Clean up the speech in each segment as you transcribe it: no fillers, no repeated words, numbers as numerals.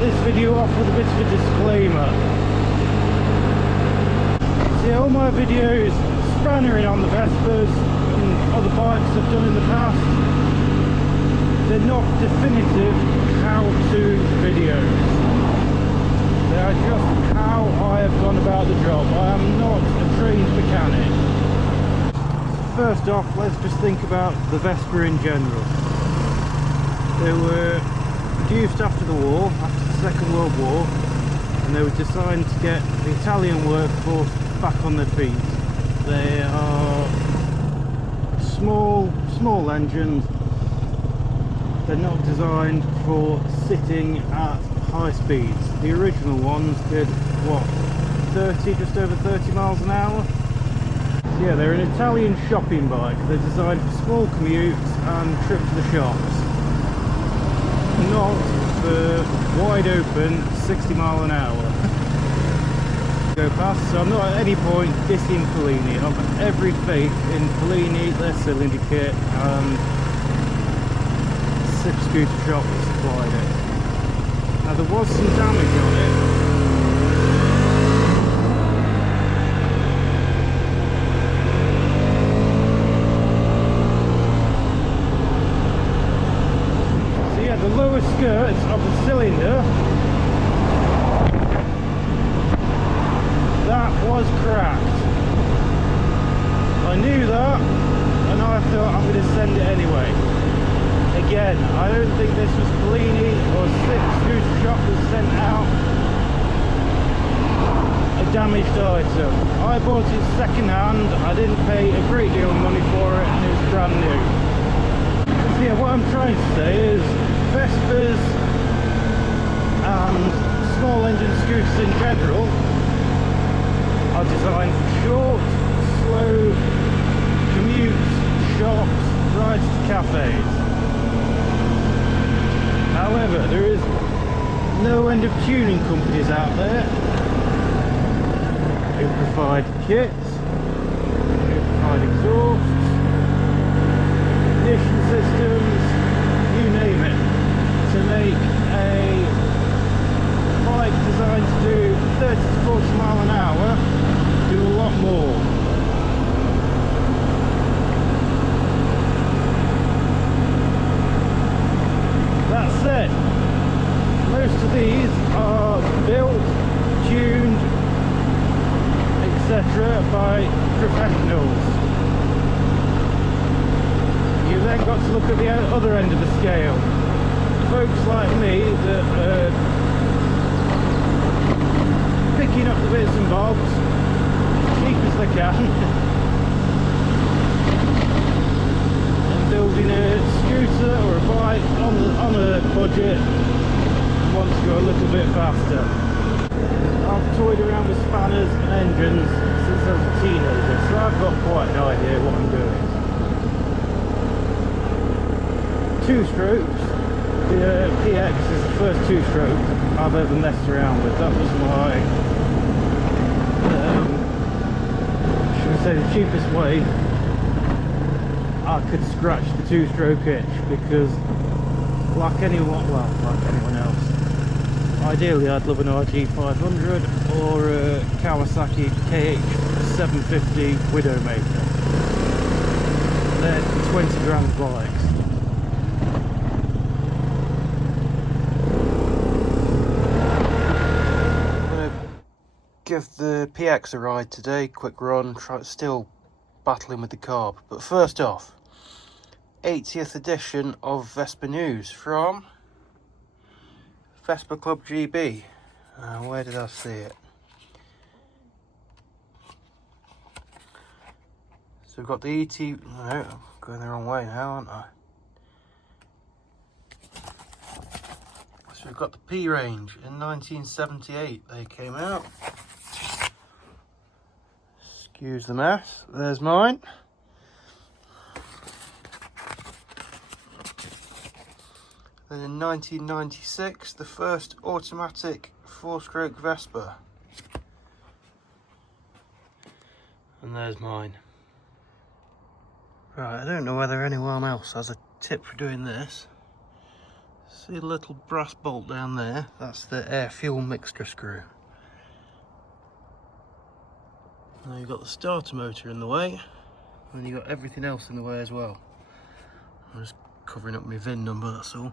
start this video off with a bit of a disclaimer. See, all my videos spannering on the Vespas and other bikes I've done in the past, they're not definitive how-to videos. They are just how I have gone about the job. I am not a trained mechanic. First off, let's just think about the Vespa in general. They were produced after the war, after the Second World War, and they were designed to get the Italian workforce back on their feet. They are small engines. They're not designed for sitting at high speeds. The original ones did what, just over 30 miles an hour? So yeah, they're an Italian shopping bike. They're designed for small commutes and trips to the shops, not for wide open 60 mile an hour go past. So I'm not at any point dissing Polini. I've got every faith in Polini, their cylinder kit, and Sip Scooter shop that supplied it. Now there was some damage on it. So yeah, the lower skirts of the cylinder, that was cracked. I knew that, and I thought I'm going to send it anyway. Again, I don't think this was Polini or Sip Scooter shop that sent out a damaged item. I bought it second hand. I didn't pay a great deal of money for it, and it was brand new. So yeah, what I'm trying to say is Vespas and small engine scooters in general are designed for short, slow commutes, shops, rides to cafes. However, there is no end of tuning companies out there who provide kits, who provide exhausts, ignition systems, you name it, to make a bike designed to do 30 to 40 mile an hour do a lot more. That said, most of these are built, tuned, etc. by professionals. You've then got to look at the other end of the scale. Folks like me that are picking up the bits and bobs as cheap as they can and building a scooter or a bike on a budget and want to go a little bit faster. I've toyed around with spanners and engines since I was a teenager, so I've got quite an idea what I'm doing. Two strokes. The PX is the first two-stroke I've ever messed around with. That was my, should we say, the cheapest way I could scratch the two-stroke itch, because like anyone else, ideally I'd love an RG500 or a Kawasaki KH750 Widowmaker. They're 20 grand bikes. Give the PX a ride today, quick run, still battling with the carb. But first off, 80th edition of Vespa News from Vespa Club GB. Where did I see it? So we've got the ET, no, I'm going the wrong way now, aren't I? So we've got the P range in 1978, they came out. Excuse the mess, there's mine. Then in 1996, the first automatic 4-stroke Vespa. And there's mine. Right, I don't know whether anyone else has a tip for doing this. See the little brass bolt down there? That's the air fuel mixture screw. Now you've got the starter motor in the way, and you've got everything else in the way as well. I'm just covering up my VIN number, that's all.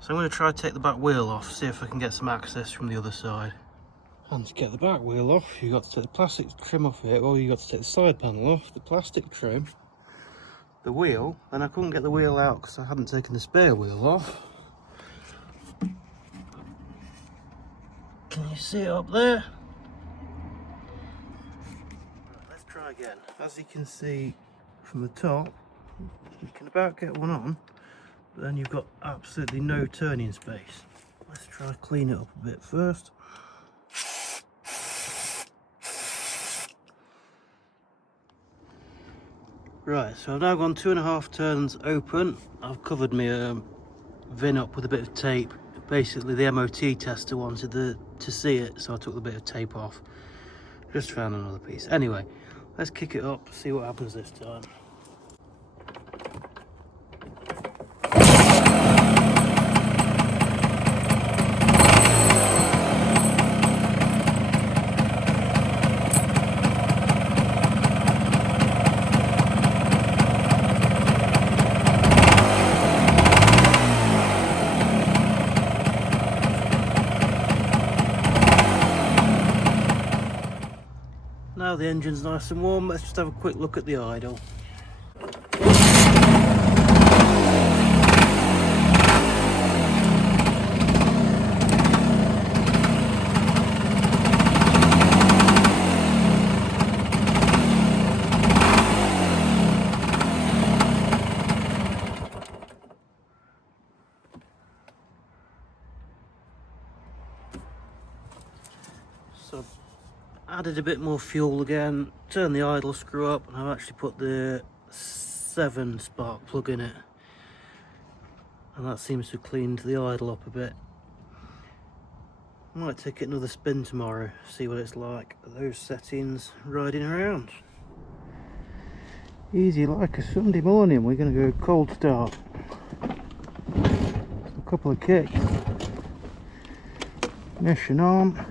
So I'm going to try to take the back wheel off, see if I can get some access from the other side. And to get the back wheel off, you've got to take the plastic trim off it, or you've got to take the side panel off, the plastic trim, the wheel, and I couldn't get the wheel out because I hadn't taken the spare wheel off. Can you see it up there? Right, let's try again. As you can see from the top, you can about get one on, but then you've got absolutely no turning space. Let's try to clean it up a bit first. Right, so I've now gone 2.5 turns open. I've covered my VIN up with a bit of tape. Basically the MOT tester wanted to see it, so I took the bit of tape off. Just found another piece. Anyway, let's kick it up, see what happens this time. Now the engine's nice and warm, let's just have a quick look at the idle. So added a bit more fuel again, turned the idle screw up, and I've actually put the 7 spark plug in it, and that seems to have cleaned the idle up a bit. Might take it another spin tomorrow, see what it's like at those settings riding around. Easy like a Sunday morning. We're going to go cold start. A couple of kicks, mission on.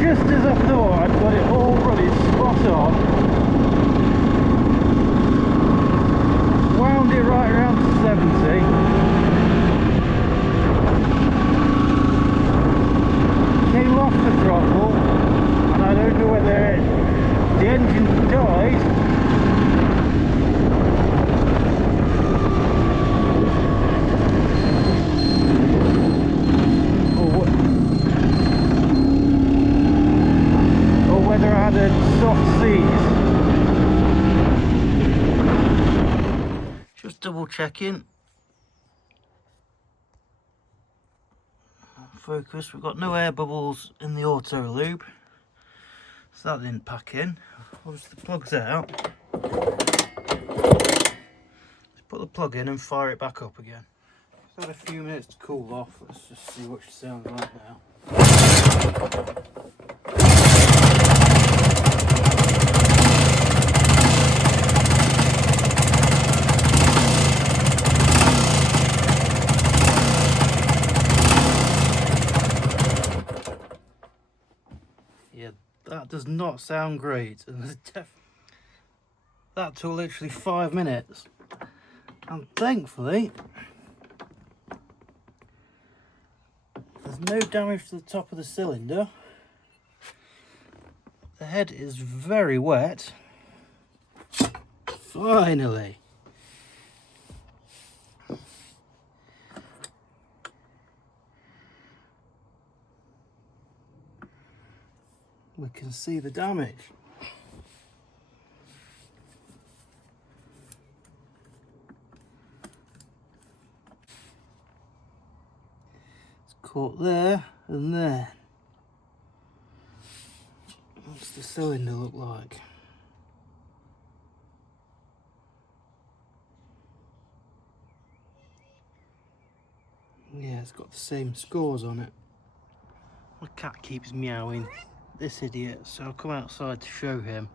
Just as I thought, I'd got it all running spot on. Wound it right around to 70. Came off the throttle, and I don't know whether the engine died soft seas. Just double checking. Focus, we've got no air bubbles in the auto lube, so that didn't pack in. Once the plug's out, let's put the plug in and fire it back up again. It's had a few minutes to cool off. Let's just see what she sounds like now. Yeah, that does not sound great. That took literally 5 minutes, and thankfully there's no damage to the top of the cylinder. The head is very wet. Finally. We can see the damage. caught there and there. What's the cylinder look like? Yeah, it's got the same scores on it. My cat keeps meowing, this idiot, so I'll come outside to show him.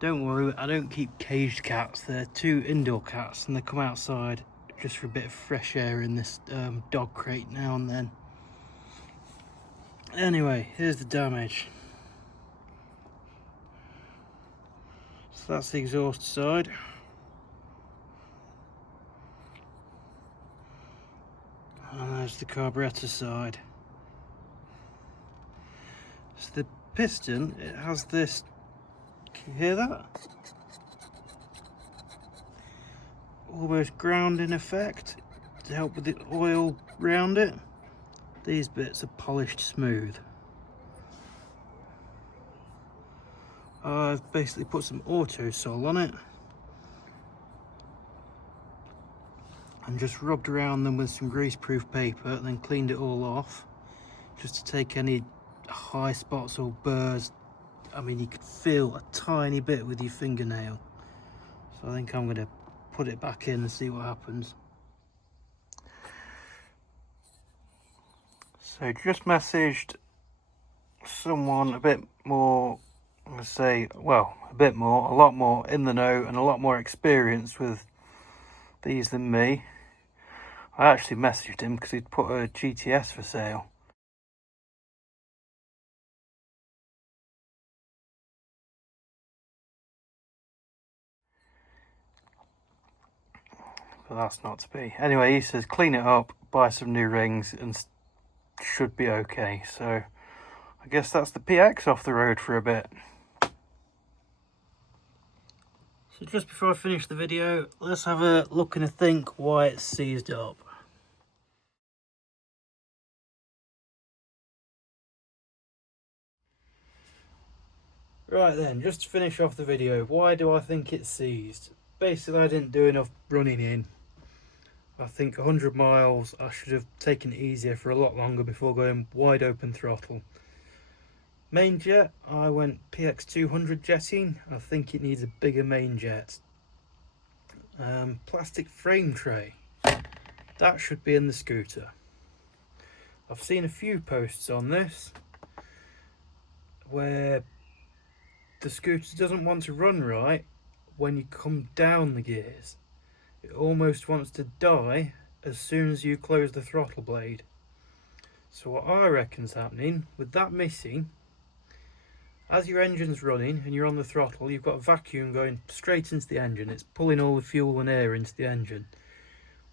Don't worry, I don't keep caged cats. They're two indoor cats and they come outside just for a bit of fresh air in this dog crate now and then. Anyway, here's the damage. So that's the exhaust side. And there's the carburetor side. So the piston, it has this, can you hear that? Almost grounding effect to help with the oil round it. These bits are polished smooth. I've basically put some auto sol on it and just rubbed around them with some greaseproof paper, then cleaned it all off just to take any high spots or burrs. I mean, you could feel a tiny bit with your fingernail, so I think I'm going to put it back in and see what happens. So just messaged someone a bit more, I'm going to say, well, a lot more in the know and a lot more experience with these than me. I actually messaged him because he'd put a GTS for sale. But that's not to be. Anyway, he says clean it up, buy some new rings and should be okay. So I guess that's the PX off the road for a bit. So just before I finish the video, let's have a look and a think why it's seized up. Right then, just to finish off the video, why do I think it's seized? Basically, I didn't do enough running in. I think 100 miles, I should have taken it easier for a lot longer before going wide open throttle. Main jet, I went PX 200 jetting. I think it needs a bigger main jet. Plastic frame tray, that should be in the scooter. I've seen a few posts on this where the scooter doesn't want to run right when you come down the gears. It almost wants to die as soon as you close the throttle blade. So what I reckon's happening with that missing, as your engine's running and you're on the throttle, you've got a vacuum going straight into the engine. It's pulling all the fuel and air into the engine.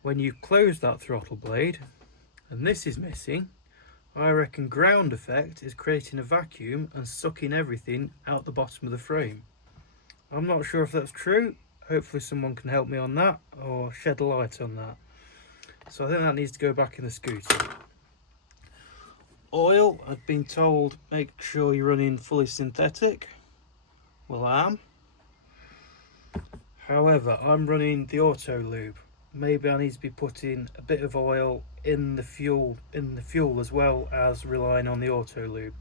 When you close that throttle blade, and this is missing, I reckon ground effect is creating a vacuum and sucking everything out the bottom of the frame. I'm not sure if that's true. Hopefully someone can help me on that or shed a light on that. So I think that needs to go back in the scooter. Oil, I've been told make sure you're running fully synthetic. Well, I am. However, I'm running the auto lube. Maybe I need to be putting a bit of oil in the fuel as well as relying on the auto lube.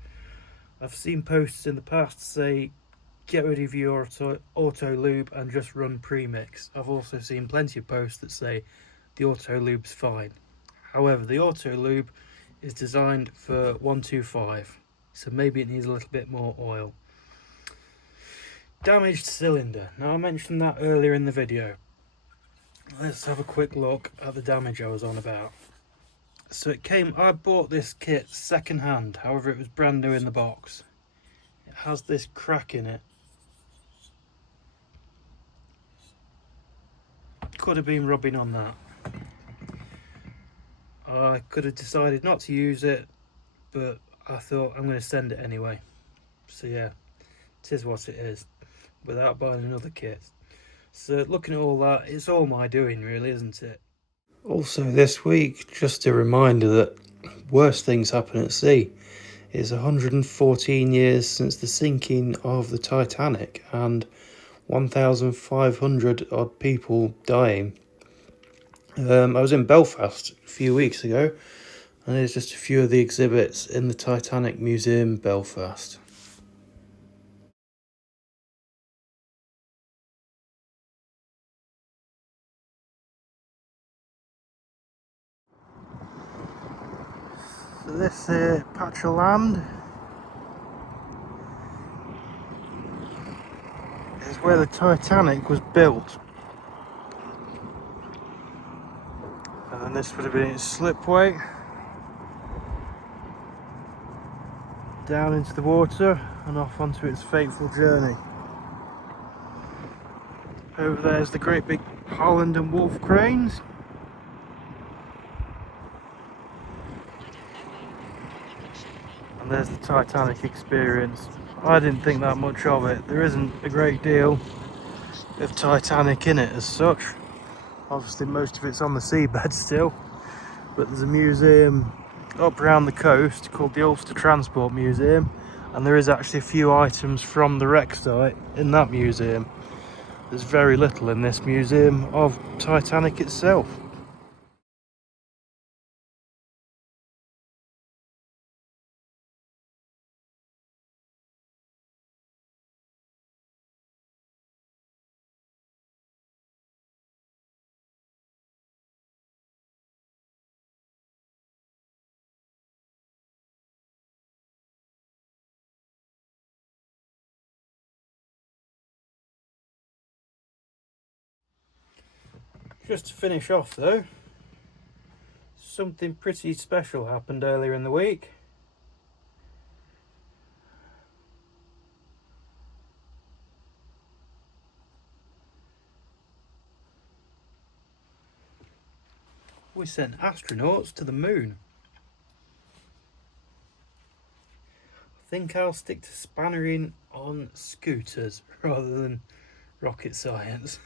I've seen posts in the past say get rid of your auto lube and just run premix. I've also seen plenty of posts that say the auto lube's fine. However, the auto lube is designed for 125, so maybe it needs a little bit more oil. Damaged cylinder. Now, I mentioned that earlier in the video. Let's have a quick look at the damage I was on about. So I bought this kit second hand, however it was brand new in the box. It has this crack in it. Could have been rubbing on that. I could have decided not to use it, but I thought I'm going to send it anyway. So yeah, it is what it is, without buying another kit. So looking at all that, it's all my doing really, isn't it? Also this week, just a reminder that worse things happen at sea. It's 114 years since the sinking of the Titanic and 1,500 odd people dying. I was in Belfast a few weeks ago And here's just a few of the exhibits in the Titanic Museum, Belfast. So this patch of land is where the Titanic was built. And then this would have been its slipway down into the water and off onto its fateful journey. Over there's the great big Holland and Wolf cranes. And there's the Titanic experience. I didn't think that much of it. There isn't a great deal of Titanic in it as such. Obviously most of it's on the seabed still, but there's a museum up around the coast called the Ulster Transport Museum, and there is actually a few items from the wreck site in that museum. There's very little in this museum of Titanic itself. Just to finish off though, something pretty special happened earlier in the week. We sent astronauts to the moon. I think I'll stick to spannering on scooters rather than rocket science.